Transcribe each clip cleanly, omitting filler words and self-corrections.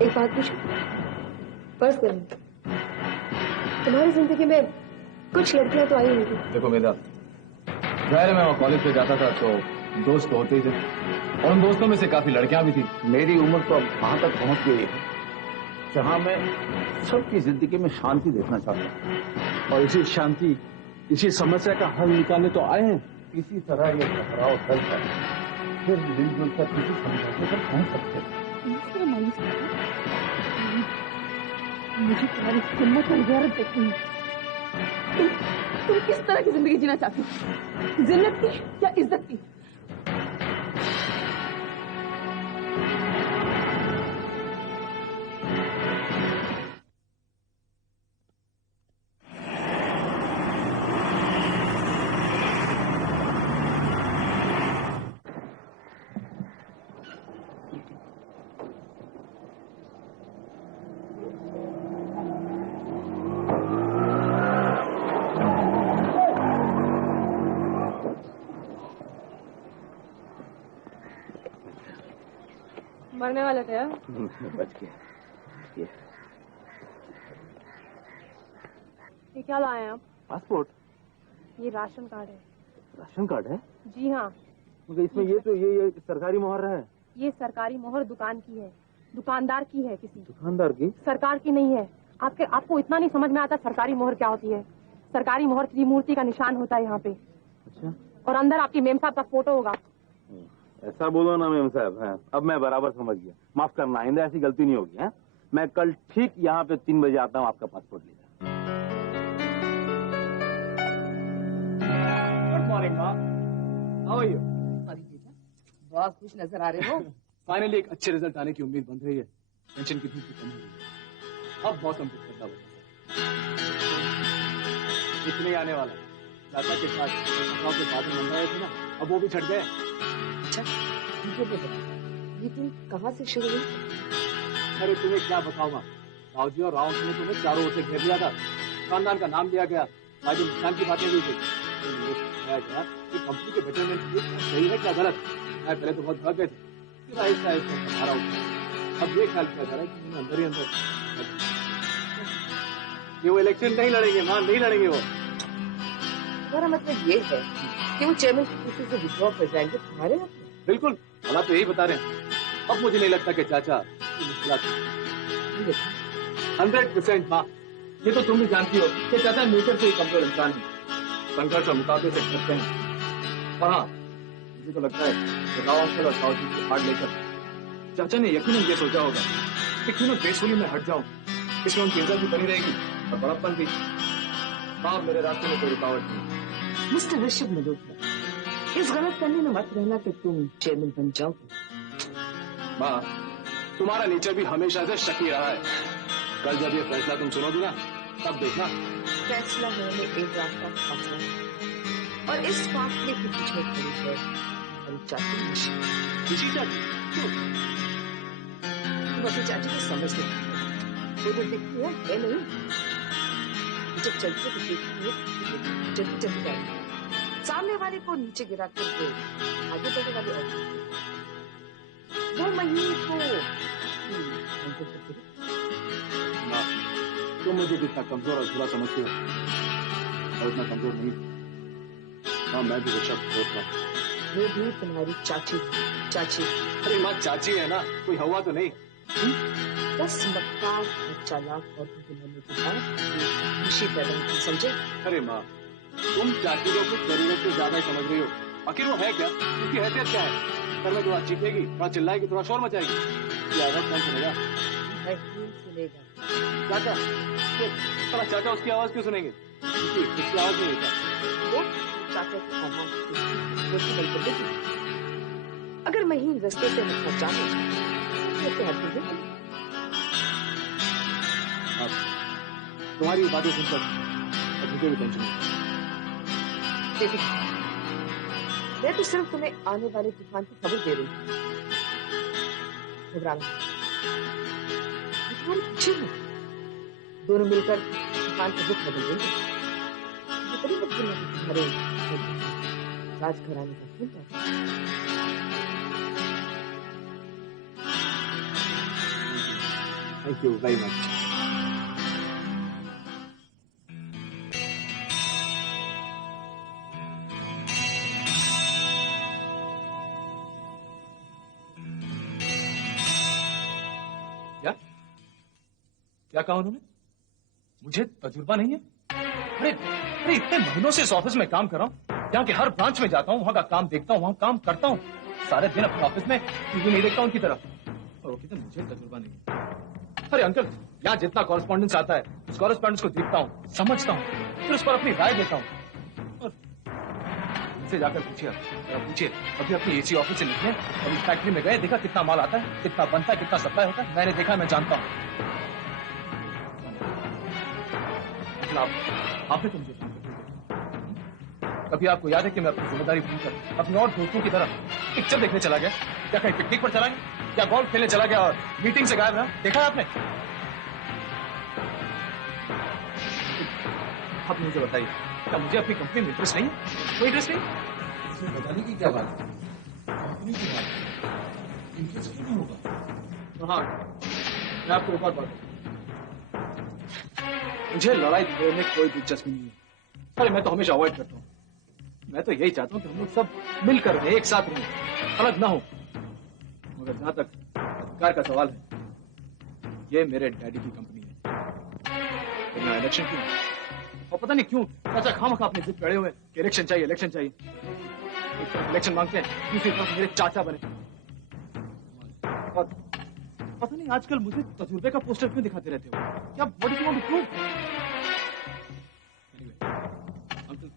एक बात पूछूं? फर्ज करूं तुम्हारी जिंदगी में कुछ लड़कियां तो आई होंगी। देखो मेरा जाहिर मैं वहाँ कॉलेज पे जाता था तो दोस्त होते ही थे और उन दोस्तों में से काफी लड़कियां भी थी। मेरी उम्र तो अब वहां तक पहुंच गई है जहां मैं सबकी जिंदगी में शांति देखना चाहता हूँ और इसी शांति, इसी समस्या का हल निकालने तो आए हैं। इसी तरह ये टकराव हल कर फिर मिलजुल कर किसी समझौते पर पहुंच सकते हैं। मुझे तुम्हारी हिम्मत और गैरत देखनी है। तुम किस तरह की जिंदगी जीना चाहती हो? जिन्नत की या इज्जत की? मरने वाला था यार। बच गया। ये क्या लाए हैं आप? पासपोर्ट। ये राशन कार्ड है। राशन कार्ड है? जी हाँ। मगर इसमें ये सरकारी मोहर है। ये सरकारी मोहर दुकान की है, दुकानदार की है। किसी दुकानदार की? सरकार की नहीं है। आपको इतना नहीं समझ में आता सरकारी मोहर क्या होती है? सरकारी मोहर त्रिमूर्ति का निशान होता है यहाँ पे। अच्छा। और अंदर आपकी मेम साहब का फोटो होगा। ऐसा बोलो ना मेम साहब। है अब मैं बराबर समझ गया। माफ करना, आइंदा ऐसी गलती नहीं होगी। है मैं कल ठीक यहाँ पे 3 बजे आता हूँ आपका पासपोर्ट लेकर। गुड मॉर्निंग माँ, हाउ आर यू? सॉरी बेटा, बहुत खुश नजर आ रहे हो। फाइनली एक अच्छे रिजल्ट आने की उम्मीद बन रही है। टेंशन कितनी सी कम हुई है। अब मौसम कुछ बदला इतने आने वाला चाचा के साथ के बादल बन रहे थे ना, अब वो भी छट गए। अच्छा, ये तुम कहाँ से शुरू हुई? अरे तुम्हें क्या बताऊं माँ, रावजी और राव ने तुम्हें चारों ओर से घेर लिया था। खानदान का नाम लिया गया, भाई नुकसान की बातें हुई थी। तो मुझे बताया गया कि कंपनी के बेटरमेंट के लिए सही है क्या गलत। मैं पहले तो बहुत भाग गए थे, फिर आहिस्ता आहिस्ता हमारा उठा। अब ये ख्याल किया जा रहा है कि अंदर ही अंदर ये वो इलेक्शन नहीं लड़ेंगे माँ, नहीं लड़ेंगे वो। तुम्हारा मतलब ये है कि वो चेयरमैन किसी से विड्रॉ कर जाएंगे तुम्हारे हाथ में? बिल्कुल, हालात तो यही बता रहे हैं। अब मुझे नहीं लगता कि चाचा 100% माँ, ये तो तुम भी जानती हो कि चाचा नेचर से ही कमजोर इंसान है, संघर्ष और मुकाबले से डरते हैं। और हाँ, मुझे तो लगता है कि राव अंकल और साहू जी की हार्ड लेकर चाचा ने यकीनन ये सोचा होगा कि क्यों मैं बेसुरी में हट जाऊं, इसमें उनकी इज्जत भी बनी रहेगी और बड़प्पन भी। आप मेरे रास्ते में कोई रुकावट नहीं। मिस्टर ऋषभ मल्होत्रा, इस गलत करने में मत रहना कि तुम चेयरमैन बन जाओगे। माँ, तुम्हारा नेचर भी हमेशा से शकी रहा है। कल जब ये फैसला तुम सुनोगी ना, तब देखना। फैसला होने एक रात का फैसला है और इस फासले के पीछे खड़ी है हमारी चाची निशी। निशी चाची? क्यों? तुम अपनी चाची को समझते हो, वो जो दिखती है नहीं। जब चलती है तो देखती है जब चली जाती है, सामने वाले को नीचे गिरा कर दे, आगे चलने वाले और वो महीने को तुम मुझे जितना कमजोर और बुरा समझते हो और उतना कमजोर नहीं। हाँ, मैं भी ऋषभ मल्होत्रा। वो भी तुम्हारी चाची। अरे माँ, चाची है ना, कोई हवा तो नहीं। बस मक्कार और चालाक और बनने के बाद खुशी पैदा होती, समझे? अरे माँ, तुम चाची को कुछ जरूरत से ज्यादा ही समझ रही हो। आखिर वो है क्या? उसकी हैसियत क्या है? घर में थोड़ा चीखेगी, थोड़ा चिल्लाएगी, थोड़ा शोर मचाएगी, ये आवाज कौन सुनेगा? सुनेगा चाचा। पर चाचा उसकी आवाज क्यों सुनेंगे? उसकी आवाज नहीं होता। वो चाचा की आवाज अगर महीन रास्ते से हटना चाहे तो हटेंगे। तुम्हारी बातें सुनकर मुझे भी टेंशन है। देखो, मैं तो सिर्फ तुम्हें आने वाले तूफान की खबर दे रही हूँ। घबराना, तुम्हारे पीछे हो, दोनों मिलकर तूफान का रुख बदल देंगे। ये कभी मत बोलना कि तुम्हारे राजघराने का खून था। Thank you very much. क्या कहा उन्होंने? मुझे तजुर्बा नहीं है? अरे अरे इतने महीनों से इस ऑफिस में काम कर रहा हूँ, यहाँ के हर ब्रांच में जाता हूँ, वहाँ का काम देखता हूँ, वहाँ काम करता हूँ, सारे दिन अपने ऑफिस में टीवी नहीं देखता हूँ उनकी तरफ, और वो कहते हैं मुझे तजुर्बा नहीं है। अरे अंकल, यहाँ जितना कॉरेस्पॉन्डेंस आता है उस कॉरेस्पॉन्डेंस को देखता हूँ, समझता हूँ, फिर उस पर अपनी राय देता हूँ। और उनसे जाकर पूछिए अभी अपनी एसी ऑफिस से निकले, अभी फैक्ट्री में गए, देखा कितना माल आता है, कितना बनता है, कितना सप्लाई होता है, मैंने देखा, मैं जानता हूँ। आपने तो मुझे काम करते देखा। कभी आपको याद है कि मैं अपनी जिम्मेदारी भूलकर अपने और दोस्तों की तरह पिक्चर देखने चला गया, या कहीं पिकनिक पर चला गया, या गोल्फ खेलने चला गया और मीटिंग से गायब रहा? देखा आपने? आप मुझे बताइए, क्या मुझे अपनी कंपनी में इंटरेस्ट नहीं है? कोई इंटरेस्ट नहीं? इसमें बताने की क्या बात है? कंपनी की बात इंटरेस्ट क्यों नहीं होगा? हाँ, मैं आपको एक और बात बताऊं, मुझे लड़ाई झगड़े में कोई दिलचस्पी नहीं है। अरे मैं तो हमेशा अवॉइड करता हूँ। मैं तो यही चाहता हूँ कि हम लोग सब मिलकर रहें, एक साथ रहें, अलग ना हो। मगर जहां तक अधिकार का सवाल है, ये मेरे डैडी की कंपनी है। तो मैं इलेक्शन क्यों? और पता नहीं क्यों चाचा खामखा अपने जिद पड़े हुए कि इलेक्शन चाहिए, इलेक्शन चाहिए। एक तरफ इलेक्शन मांगते हैं, दूसरी तरफ मेरे चाचा बने। और पता नहीं आजकल मुझे तजुर्बे का पोस्टर क्यों दिखाते रहते हो? क्या what do you want to prove? Uncle,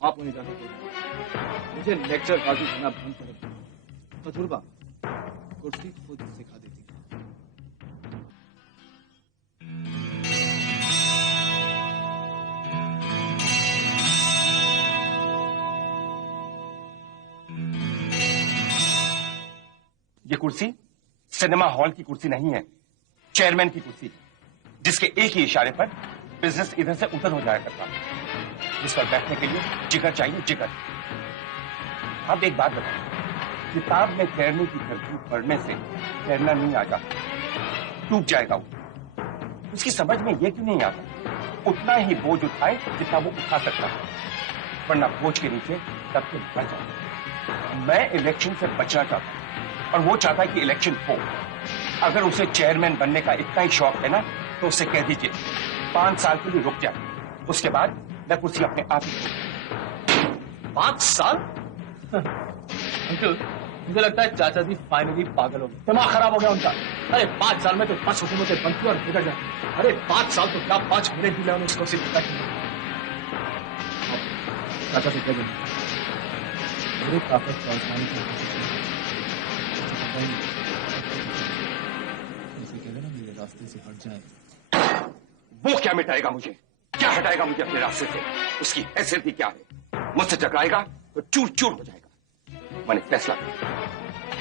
आप नहीं जान सकते, मुझे लेक्चर बाजी देना बंद करो। तजुर्बा कुर्सी खुद सिखा देती है। ये कुर्सी सिनेमा हॉल की कुर्सी नहीं है, चेयरमैन की कुर्सी, जिसके एक ही इशारे पर बिजनेस इधर से उधर हो जाया करता है। जिस पर बैठने के लिए जिगर चाहिए, जिगर। अब एक बात बताओ, किताब में तैरने की तरकीब पढ़ने से तैरना नहीं आ जाता, डूब जाएगा वो। उसकी समझ में ये क्यों नहीं आता उतना ही बोझ उठाए जितना वो उठा सकता है, वरना बोझ के नीचे तब तो भर जाता। मैं इलेक्शन से बचना चाहता हूं और वो चाहता है कि इलेक्शन हो। अगर उसे चेयरमैन बनने का इतना ही शौक है ना, तो उसे कह दीजिए 5 साल के लिए रुक जाए, उसके बाद मैं कुर्सी अपने आप ही। 5 साल? अंकल, मुझे लगता है चाचा जी फाइनली पागल हो गए, दिमाग खराब हो गया उनका। अरे 5 साल में तो 5 हुकूमतें बनती और बिगड़ जाती। अरे 5 साल तो क्या 5 मिनट भी उन्हें कुर्सी पर बैठने। चाचा से कह दें, मेरे ताकत राजधानी की मेरे रास्ते से हट जाए। वो क्या मिटाएगा मुझे, क्या हटाएगा मुझे अपने रास्ते से? उसकी हैसियत ही क्या है? मुझसे टकराएगा तो चूर चूर हो जाएगा। मैंने फैसला किया,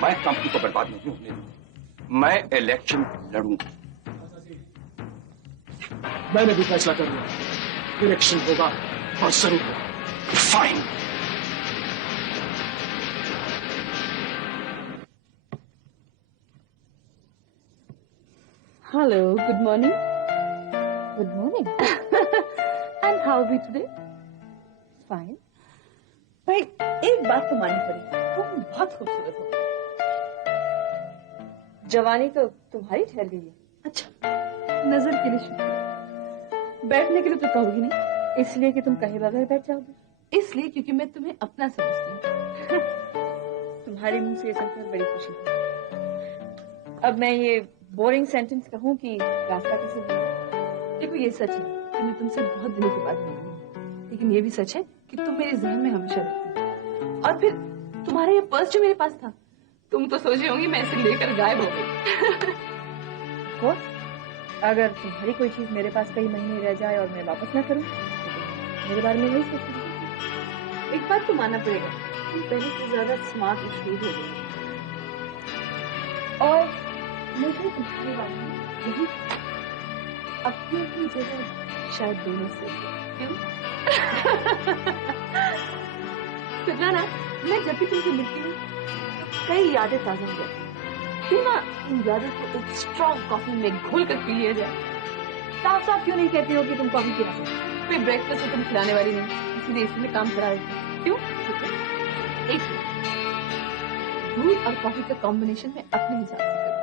मैं कंपनी को बर्बाद नहीं होने दूंगा, मैं इलेक्शन लड़ूंगा। मैंने भी फैसला कर लिया, इलेक्शन होगा और जरूर होगा। Fine. Hello, good morning. Good morning. And how are we today? Fine. भाई एक बात तो माननी पड़ेगी, तुम बहुत खूबसूरत हो। जवानी तो तुम्हारी ठहर गई है। अच्छा, नजर के लिए शुक्रिया। बैठने के लिए तो कहोगी नहीं। इसलिए कि तुम कहे बगैर बैठ जाओगे? इसलिए क्योंकि मैं तुम्हें अपना समझती हूँ। तुम्हारे मुंह से ये सुनकर बड़ी खुशी हुई। अब मैं ये बोरिंग सेंटेंस कहूँ कि रास्ता कैसे दूँ? देखो ये सच है कि मैं तुमसे बहुत दिनों के बाद मिली हूँ, लेकिन ये भी सच है कि तुम मेरे जहन में हमेशा रहती हो। और फिर तुम्हारा ये पर्स जो मेरे पास था, तुम तो सोची होंगी मैं इसे लेकर गायब हो गई। तो अगर तुम्हारी कोई चीज मेरे पास कई महीने रह जाए और मैं वापस ना करूँ, तो मेरे बारे में वही सोचूंगी। एक बात तो मानना पड़ेगा, तुम पहले से ज्यादा स्मार्ट और स्टूड हो गई। और मुझे तुम्हारे बारे में यही अपनी जगह शायद दोनों से क्यों? ना मैं जब भी तुमसे मिलती हूँ कई यादें ताजा हो जाती हैं। क्यों ना इन यादों को एक स्ट्रॉन्ग कॉफी में घोल कर पी लिया जाए। साफ साफ क्यों नहीं कहती हो कि तुम कॉफी पीना चाहती हो? कोई ब्रेकफास्ट तो तुम खिलाने वाली नहीं, इसीलिए इसी में काम करा रही थी। क्यों? ठीक है, एक मिनट। दूध और कॉफी का कॉम्बिनेशन में अपने हिसाब से करूँ।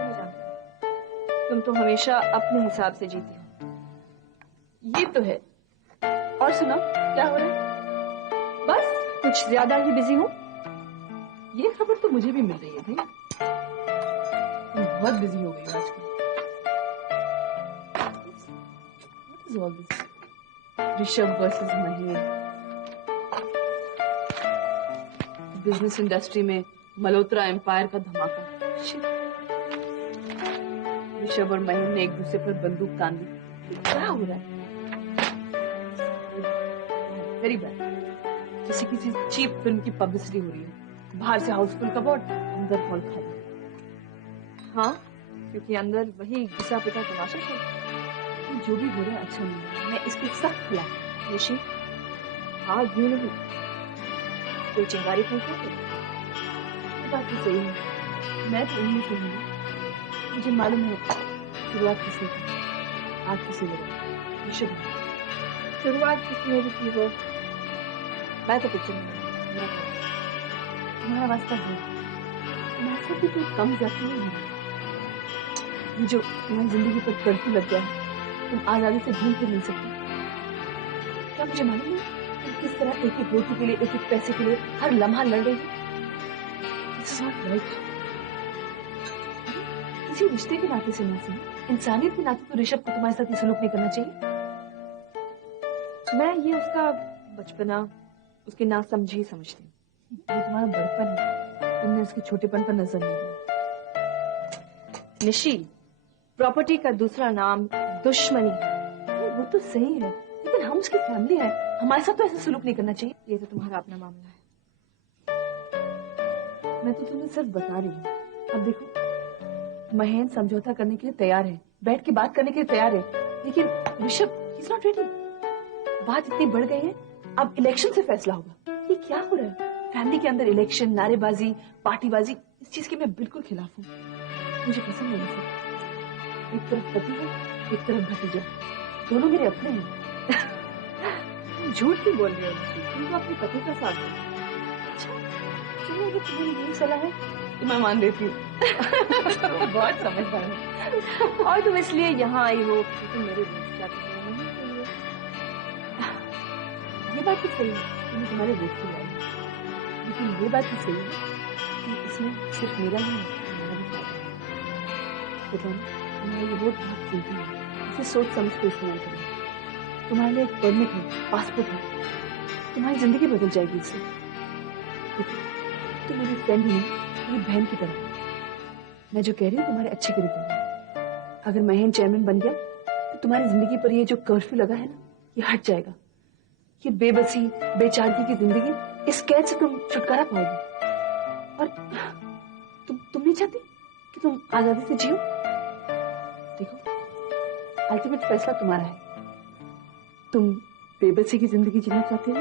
मैं जानती हूँ। तुम तो हमेशा अपने हिसाब से जीती हो। ये तो है। और सुनाओ, क्या हो रहा है? बस कुछ ज्यादा ही बिजी हूँ। ये खबर तो मुझे भी मिल रही है भाई, तुम बहुत बिजी हो गई हो आजकल। What is all this? Rishabh versus Mahesh, business industry में मल्होत्रा एम्पायर का धमाका। Shit. ऋषभ और महेश ने एक दूसरे पर बंदूक तान दी। ये क्या हो रहा है? Very bad. जैसे किसी चीप फिल्म की पब्लिसिटी हो रही है। बाहर से हाउसफुल कबोर्ड, अंदर हॉल खाली। हाँ, क्योंकि अंदर वही घिसा पिटा तमाशा चल। जो भी हो रहा है अच्छा नहीं है, मैं इसके सख्त खिलाफ। ऋषि, हाँ यूं नहीं, कोई चिंगारी फूंको। ये बात तो सही है, मैं तो उन्हीं से हूँ। मुझे मालूम है शुरुआत किसने की, आग किसे लगा। ऋषभ, शुरुआत किसने भी की हो, मैं तो कुछ नहीं। तुम्हारा वास्ता है, तुम्हारे साथ भी कोई कम जाती नहीं है। ये जो तुम्हारी जिंदगी पर कर्फ्यू लग गया है, तुम आजादी से घूम फिर नहीं सकती। क्या मुझे मालूम है तुम किस तरह एक एक रोटी के लिए, एक एक पैसे के लिए हर लम्हा लड़ रही हो? This is not right. किसी रिश्ते के नाते से ना सही, इंसानियत के नाते तो ऋषभ को तुम्हारे साथ ये सलूक नहीं करना चाहिए। मैं ये उसका बचपना, उसकी नासमझी समझती हूँ। ये तुम्हारा बड़पन है, तुमने उसके छोटेपन पर नजर नहीं दिया। निशी, प्रॉपर्टी का दूसरा नाम दुश्मनी है। अरे वो तो सही है, लेकिन हम उसकी फैमिली है, हमारे साथ तो ऐसा सलूक नहीं करना चाहिए। ये तो तुम्हारा अपना मामला है। मैं तो तुम्हें सिर्फ बता रही हूँ। अब देखो, महेंद्र समझौता करने के लिए तैयार है, बैठ के बात करने के लिए तैयार है, लेकिन ऋषभ इज नॉट रेडी। बात इतनी बढ़ गई है, अब इलेक्शन से फैसला होगा। ये क्या हो रहा है? फैमिली के अंदर इलेक्शन, नारेबाजी, पार्टीबाजी, इस चीज के मैं बिल्कुल खिलाफ हूँ। मुझे पसंद नहीं है। एक तरफ पति है, एक तरफ भतीजा, दोनों मेरे अपने हैं। तुम झूठ क्यों बोल रहे हो? तुम तो अपने पति का साथ दो। अच्छा, चलो अगर तुम्हारी यही सलाह है तो मैं मान लेती हूँ। तुम बहुत समझदार हो। और तुम इसलिए यहाँ आई हो क्योंकि मेरे दोस्त क्या कर रहे हैं। ये बात तो सही है, तुम्हें तुम्हारे दोस्त की आई, लेकिन ये बात भी सही है कि इसमें सिर्फ मेरा ही नहीं, तुम्हारा भी फायदा है। पता नहीं, तुम्हारा ये वोट बहुत कीमती है, इसे सोच समझ कर इस्तेमाल करो। तुम्हारे लिए एक परमिट है, पासपोर्ट है, तुम्हारी जिंदगी बदल जाएगी इससे। देखो, तुम मेरी फ्रेंड ही नहीं, मेरी बहन की तरह। मैं जो कह रही हूँ तुम्हारे अच्छे के लिए कह रही हूँ। अगर महेंद्र चेयरमैन बन गया तो तुम्हारी जिंदगी पर ये जो कर्फ्यू लगा है ना, ये हट जाएगा। ये बेबसी, बेचारगी की जिंदगी, इस कैद से तुम छुटकारा पाओगे। और तुम नहीं चाहती कि तुम आजादी से जियो? देखो, अल्टीमेट फैसला तुम्हारा है। तुम बेबसी की जिंदगी जीना चाहते हो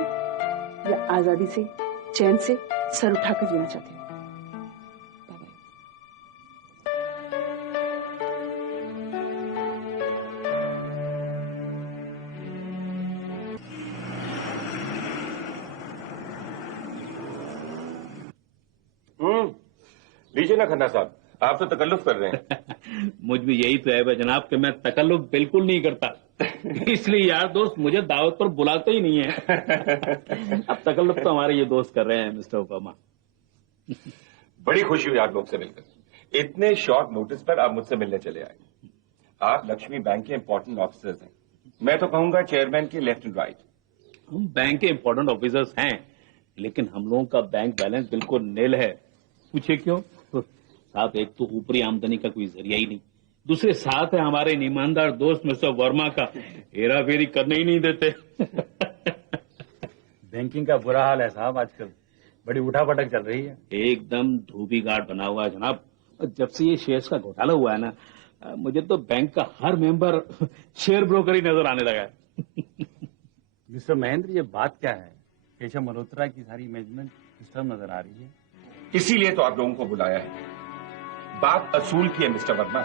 या आजादी से, चैन से सर उठाकर जीना चाहते हो? Bye bye. लीजिए ना खन्ना साहब, आप तो तकल्लुफ कर रहे हैं। मुझ में यही तो है जनाब कि मैं तकल्लुफ बिल्कुल नहीं करता। इसलिए यार दोस्त मुझे दावत पर बुलाते ही नहीं है। अब तकल्लुफ तो हमारे ये दोस्त कर रहे हैं मिस्टर ओबामा। बड़ी खुशी हुई आप लोग से मिलकर। इतने शॉर्ट नोटिस पर आप मुझसे मिलने चले आए। आप लक्ष्मी बैंक के इंपॉर्टेंट ऑफिसर्स हैं, मैं तो कहूंगा चेयरमैन के लेफ्ट एंड राइट। हम बैंक के इंपॉर्टेंट ऑफिसर्स हैं, लेकिन हम लोगों का बैंक बैलेंस बिल्कुल नील है। पूछे क्यों? साथ एक तो ऊपरी आमदनी का कोई जरिया ही नहीं, दूसरे साथ है हमारे ईमानदार दोस्त मिस्टर वर्मा का हेरा फेरी करने ही नहीं देते। बैंकिंग का बुरा हाल है साहब, आजकल बड़ी उठापटक चल रही है। एकदम धोबी घाट बना हुआ है जनाब। जब से ये शेयर्स का घोटाला हुआ है ना, मुझे तो बैंक का हर मेंबर शेयर ब्रोकर ही नजर आने लगा है। मिस्टर महेंद्र, ये बात क्या है? केशव मल्होत्रा की सारी मैनेजमेंट डिस्टर्ब नजर आ रही है। इसीलिए तो आप लोगों को बुलाया है। बात असूल की है मिस्टर वर्मा।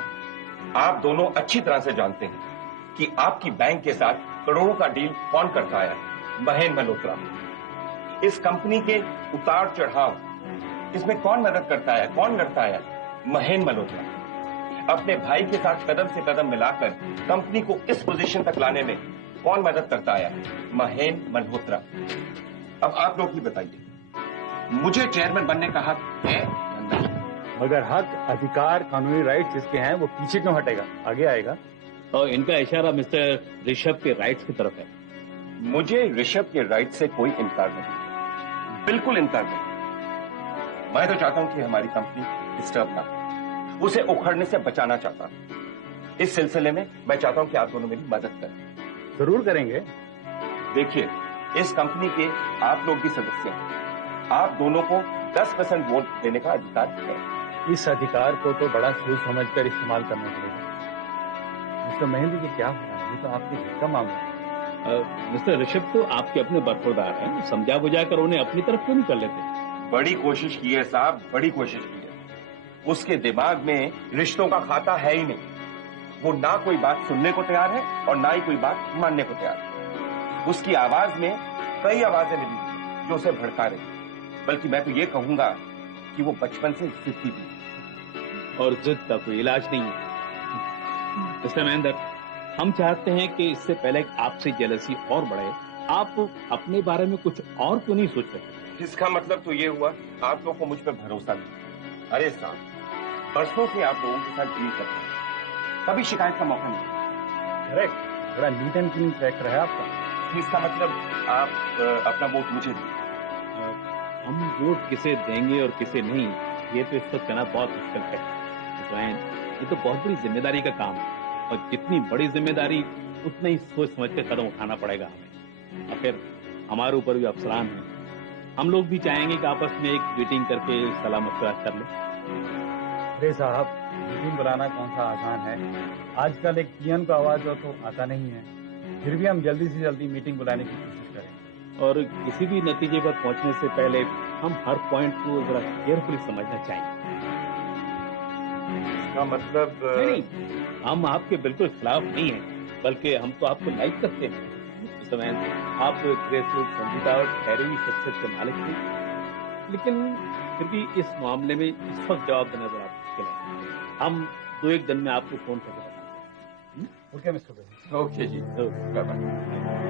आप दोनों अच्छी तरह से जानते हैं कि आपकी बैंक के साथ करोड़ों का डील कौन करता आया? महेंद्र मल्होत्रा। इस कंपनी के उतार चढ़ाव, इसमें कौन मदद करता है, कौन लड़ता है? महेंद्र मल्होत्रा। अपने भाई के साथ कदम से कदम मिलाकर कंपनी को इस पोजीशन तक लाने में कौन मदद करता आया? महेंद्र मल्होत्रा। अब आप लोग ही बताइए, मुझे चेयरमैन बनने का हक है या नहीं? मगर हक, अधिकार, कानूनी राइट जिसके हैं वो पीछे क्यों हटेगा, आगे आएगा। और इनका इशारा मिस्टर ऋषभ के राइट्स की तरफ है। मुझे ऋषभ के राइट से कोई इनकार नहीं, बिल्कुल इनकार नहीं। मैं तो चाहता हूं कि हमारी कंपनी डिस्टर्ब ना हो, उसे उखड़ने से बचाना चाहता हूं। इस सिलसिले में मैं चाहता हूं कि आप दोनों मेरी मदद करें। जरूर करेंगे। देखिए, इस कंपनी के आप लोग भी सदस्य हैं। आप दोनों को 10% वोट देने का अधिकार है। इस अधिकार को तो बड़ा सोच समझकर इस्तेमाल करना पड़ेगा। मिस्टर महेंद्र जी क्या हो रहा है, ये तो आपके घर का मामला है। मिस्टर ऋषभ तो आपके अपने बरखुरदार हैं, समझा बुझा कर उन्हें अपनी तरफ क्यों नहीं कर लेते? बड़ी कोशिश की है साहब, बड़ी कोशिश की है। उसके दिमाग में रिश्तों का खाता है ही नहीं। वो ना कोई बात सुनने को तैयार है और ना ही कोई बात मानने को तैयार है। उसकी आवाज में कई आवाजें मिली जो उसे भड़का रही। बल्कि मैं तो ये कहूंगा कि वो बचपन से जिद्दी थी। और जिद का कोई इलाज नहीं है। मिस्टर महेंद्र, हम चाहते हैं कि इससे पहले आपसे जेलसी और बढ़े, आप अपने बारे में कुछ और क्यों नहीं सोच रहे? इसका मतलब तो ये हुआ आप लोगों को मुझ पर भरोसा नहीं। अरे साहब, बरसों से आप लोगों के साथ डील करते हैं, कभी शिकायत का मौका नहीं। करेक्ट, बड़ा नीट एंड क्लीन ट्रैक रहा है आपका। इसका मतलब आप अपना वोट मुझे दें। हम वोट किसे देंगे और किसे नहीं, ये तो इस वक्त कहना बहुत मुश्किल है। ये तो बहुत बड़ी जिम्मेदारी का काम है और जितनी बड़ी जिम्मेदारी उतना ही सोच समझ कर कदम उठाना पड़ेगा हमें। और फिर हमारे ऊपर भी अफसरान हैं, हम लोग भी चाहेंगे कि आपस में एक मीटिंग करके सलाह मशवरा कर लें। अरे साहब, मीटिंग बुलाना कौन सा आसान है। आजकल एक पीएन को आवाज हो तो आता नहीं है। फिर भी हम जल्दी से जल्दी मीटिंग बुलाने की कोशिश करें। और किसी भी नतीजे पर पहुंचने से पहले हम हर पॉइंट को जरा केयरफुली समझना चाहिए। इसका मतलब नहीं, हम आपके बिल्कुल खिलाफ नहीं हैं, बल्कि हम तो आपको लाइक करते हैं। इस समय आप तो एक ग्रेसफुल, संजीदा और ठहरी हुई शख्सियत के मालिक थे, लेकिन फिर भी इस मामले में इस वक्त जवाब देना बड़ा मुश्किल है। हम 2-1 दिन में आपको फोन करके बताएंगे। ओके मिस्टर ओके जी, बाय बाय।